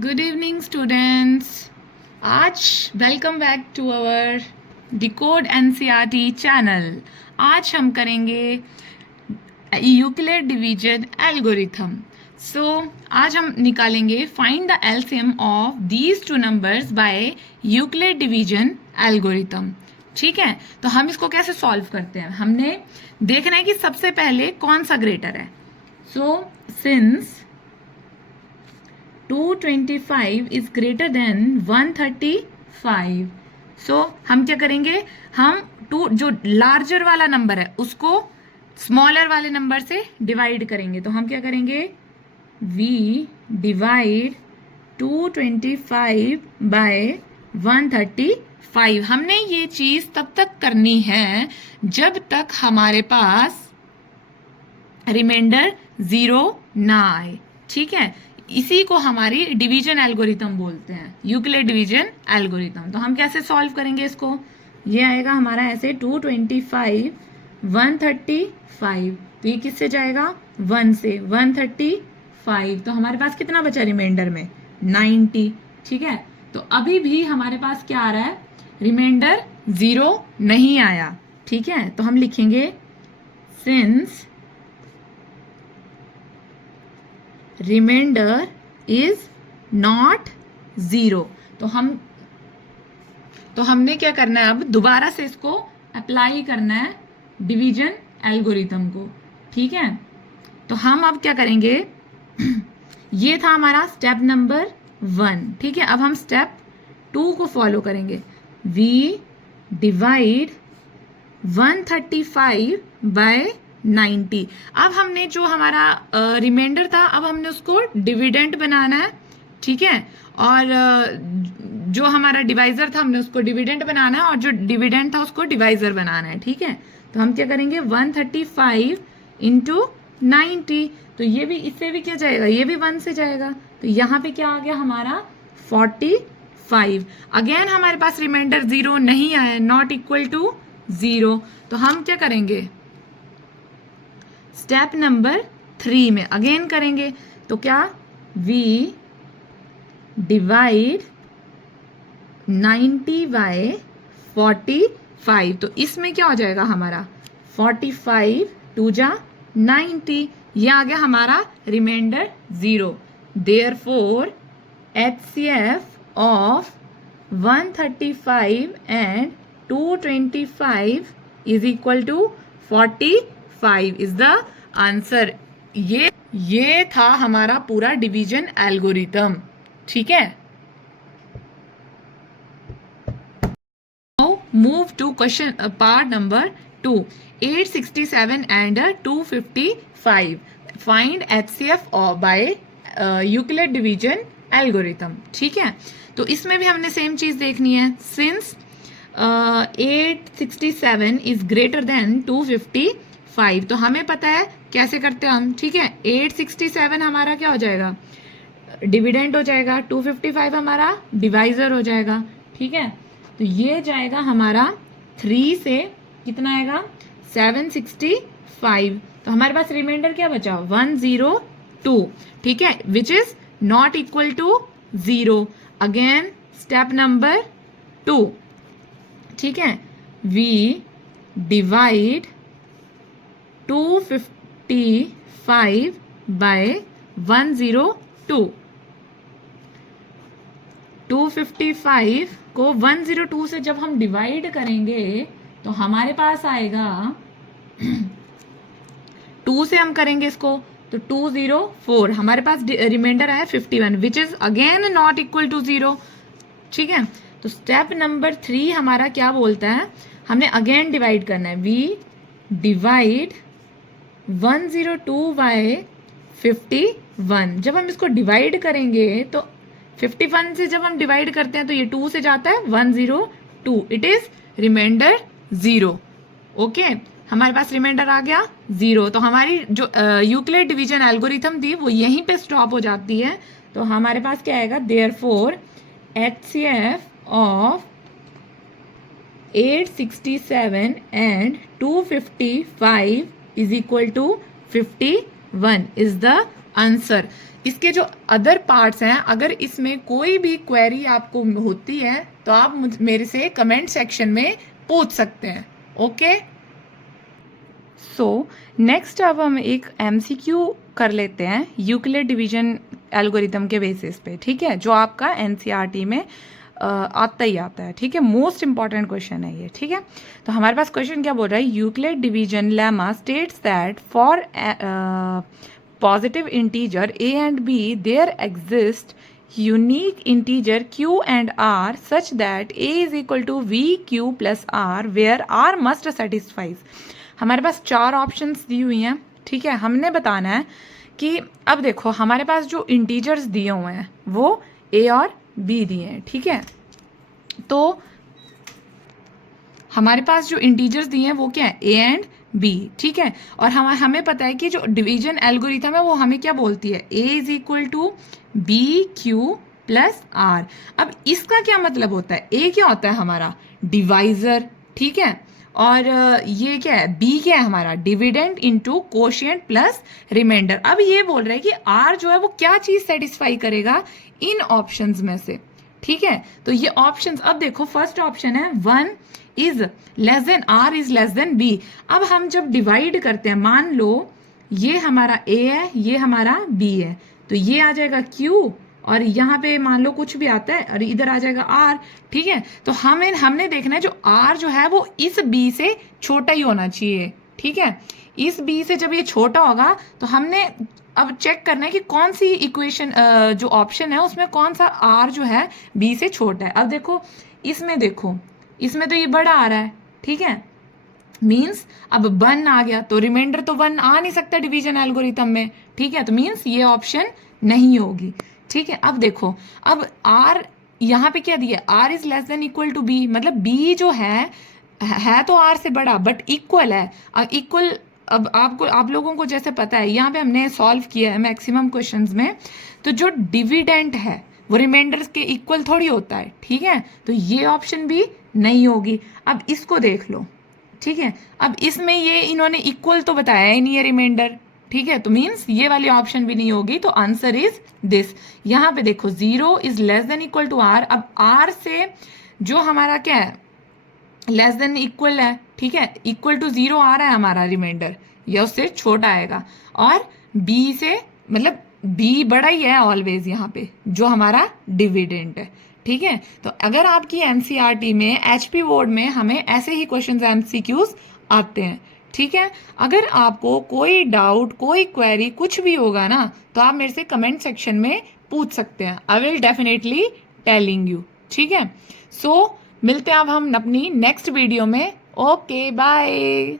Good evening students. आज welcome back to our decode NCERT channel. आज हम करेंगे यूक्लिड डिवीजन एल्गोरिथम। आज हम निकालेंगे find the LCM of these two numbers by Euclid division algorithm. ठीक है, तो हम इसको कैसे सॉल्व करते हैं, हमने देखना है कि सबसे पहले कौन सा ग्रेटर है। सिंस 225 इज ग्रेटर देन 135, हम क्या करेंगे, हम जो लार्जर वाला नंबर है उसको स्मॉलर वाले नंबर से डिवाइड करेंगे। तो हम क्या करेंगे, v डिवाइड 225 बाय 135। हमने ये चीज तब तक करनी है जब तक हमारे पास रिमाइंडर 0 ना आए। ठीक है, इसी को हमारी डिवीजन एल्गोरिथम बोलते हैं, यूक्लिड डिवीजन एल्गोरिथम। तो हम कैसे सॉल्व करेंगे इसको, ये आएगा हमारा ऐसे 225 135, तो ये किससे जाएगा 1 से 135, तो हमारे पास कितना बचा रिमाइंडर में 90। ठीक है, तो अभी भी हमारे पास क्या आ रहा है, रिमाइंडर 0 नहीं आया। ठीक है, तो हम लिखेंगे सिंस रिमाइंडर इज नॉट 0। तो हमने क्या करना है, अब दोबारा से इसको अप्लाई करना है डिवीजन एल्गोरिथम को। ठीक है, तो हम अब क्या करेंगे, ये था हमारा स्टेप नंबर 1। ठीक है, अब हम स्टेप 2 को फॉलो करेंगे। v divide 135 by 90। अब हमने जो हमारा रिमाइंडर था, अब हमने उसको डिविडेंड बनाना है। ठीक है, और जो हमारा डिवाइजर था हमने उसको डिविडेंड बनाना है, और जो डिविडेंड था उसको डिवाइजर बनाना है। ठीक है, तो हम क्या करेंगे 135 इंटू 90, तो ये भी इससे भी क्या जाएगा, ये भी 1 से जाएगा, तो यहाँ पे क्या आ गया हमारा 45। अगेन हमारे पास रिमाइंडर 0 नहीं आया, नॉट इक्वल टू 0। तो हम क्या करेंगे, स्टेप नंबर 3 में अगेन करेंगे। तो क्या, v डिवाइड 90 बाय 45, तो इसमें क्या हो जाएगा हमारा 45 2 जा 90, ये आ गया हमारा remainder 0। Therefore HCF of 135 and 225 is equal to 45 is the answer. ये था हमारा पूरा डिवीजन एल्गोरिथम। ठीक है, move to question part number 2, 867 and 255 find HCF by Euclid division algorithm. ठीक है, तो इसमें भी हमने सेम चीज देखनी है। सिंस 867 इज ग्रेटर देन 255, तो हमें पता है कैसे करते हैं हम। ठीक है, 867 हमारा क्या हो जाएगा, डिविडेंड हो जाएगा, 255 हमारा डिवाइजर हो जाएगा। ठीक है, तो ये जाएगा हमारा 3 से कितना आएगा 765, तो हमारे पास रिमाइंडर क्या बचा 102। ठीक है, which is not equal to 0। Again step number 2। ठीक है, v डिवाइड 255 बाय 102। 255 को 102 से जब हम डिवाइड करेंगे तो हमारे पास आएगा 2 से हम करेंगे इसको, तो 204, हमारे पास रिमाइंडर आया 51 which is again not equal to 0। ठीक है, तो स्टेप नंबर 3 हमारा क्या बोलता है, हमने अगेन डिवाइड करना है। v डिवाइड 102 बाय 51, जब हम इसको डिवाइड करेंगे तो 51 से जब हम डिवाइड करते हैं तो ये 2 से जाता है 102, इट इज रिमाइंडर 0। ओके, हमारे पास रिमाइंडर आ गया 0, तो हमारी जो यूक्लिड डिवीजन एल्गोरिथम थी वो यहीं पे स्टॉप हो जाती है। तो हमारे पास क्या आएगा, therefore HCF of 867 and 255 is equal to 51 is the answer. इसके जो अदर पार्ट्स हैं, अगर इसमें कोई भी क्वेरी आपको होती है तो आप मेरे से कमेंट सेक्शन में पूछ सकते हैं। ओके, सो नेक्स्ट अब हम एक एमसीक्यू कर लेते हैं यूक्लिड डिवीजन एल्गोरिथम के बेसिस पे, ठीक है, जो आपका एनसीईआरटी में आता ही आता है, ठीक है, मोस्ट इंपॉर्टेंट क्वेश्चन है ये, ठीक है। तो हमारे पास क्वेश्चन क्या बोल रहा है, Euclid division lemma states that for positive integer a and b there exist unique integer q and r such that a is equal to v q plus r where r must satisfies। हमारे पास 4 options दी हुई हैं, ठीक है। हमने बताना है कि अब देखो हमारे पास जो इंटीजर्स दिए हुए हैं वो a और b दिए हैं, ठीक है। तो हमारे पास जो इंटीजर्स दिए हैं वो क्या है, a एंड b, ठीक है। और हमें पता है कि जो डिवीजन एल्गोरिथम है वो हमें क्या बोलती है, a is equal to B Q plus R. अब इसका क्या मतलब होता है, a क्या होता है हमारा डिवाइजर, ठीक है, और ये क्या है, b क्या है हमारा dividend into quotient plus remainder. अब ये बोल रहा है कि r जो है वो क्या चीज सेटिस्फाई करेगा इन ऑप्शंस में से, ठीक है। तो ये ऑप्शंस, अब देखो फर्स्ट ऑप्शन है 1 is less than R is less than B. अब हम जब डिवाइड करते हैं, मान लो ये हमारा a है, ये हमारा b है, तो ये आ जाएगा q और यहाँ पे मान लो कुछ भी आता है और इधर आ जाएगा r, ठीक है। तो हमने देखना है जो r जो है वो इस b से छोटा ही होना चाहिए, ठीक है। इस b से जब ये छोटा होगा तो हमने अब चेक करना है कि कौन सी इक्वेशन जो ऑप्शन है उसमें कौन सा r जो है b से छोटा है। अब देखो इसमें तो ये बड़ा आ रहा है, ठीक है, मीन्स अब 1 आ गया तो रिमाइंडर तो 1 आ नहीं सकता डिवीजन एल्गोरिथम में, ठीक है। तो मीन्स ये ऑप्शन नहीं होगी, ठीक है। अब देखो, अब r यहाँ पे क्या दिया, r is less than equal to b, मतलब b जो है तो r से बड़ा बट इक्वल है। इक्वल, अब आप लोगों को जैसे पता है, यहाँ पे हमने सॉल्व किया है मैक्सिमम क्वेश्चंस में, तो जो डिविडेंड है वो रिमाइंडर्स के इक्वल थोड़ी होता है, ठीक है। तो ये ऑप्शन भी नहीं होगी। अब इसको देख लो, ठीक है, अब इसमें ये इन्होंने इक्वल तो बताया ही नहीं है रिमाइंडर, ठीक है, तो मीन्स ये वाली ऑप्शन भी नहीं होगी। तो आंसर इज दिस। यहाँ पे देखो 0 is less than equal to r। अब r से जो हमारा क्या है, लेस देन इक्वल है, ठीक है, इक्वल टू 0 आ रहा है हमारा रिमाइंडर, या उससे छोटा आएगा, और b से मतलब b बड़ा ही है ऑलवेज यहाँ पे जो हमारा डिविडेंड है, ठीक है। तो अगर आपकी एनसीईआरटी में एचपी बोर्ड में हमें ऐसे ही क्वेश्चंस एमसीक्यूज आते हैं, ठीक है। अगर आपको कोई डाउट, कोई क्वेरी कुछ भी होगा ना, तो आप मेरे से कमेंट सेक्शन में पूछ सकते हैं। I will definitely telling you, ठीक है। सो मिलते हैं अब हम अपनी नेक्स्ट वीडियो में। Okay, bye.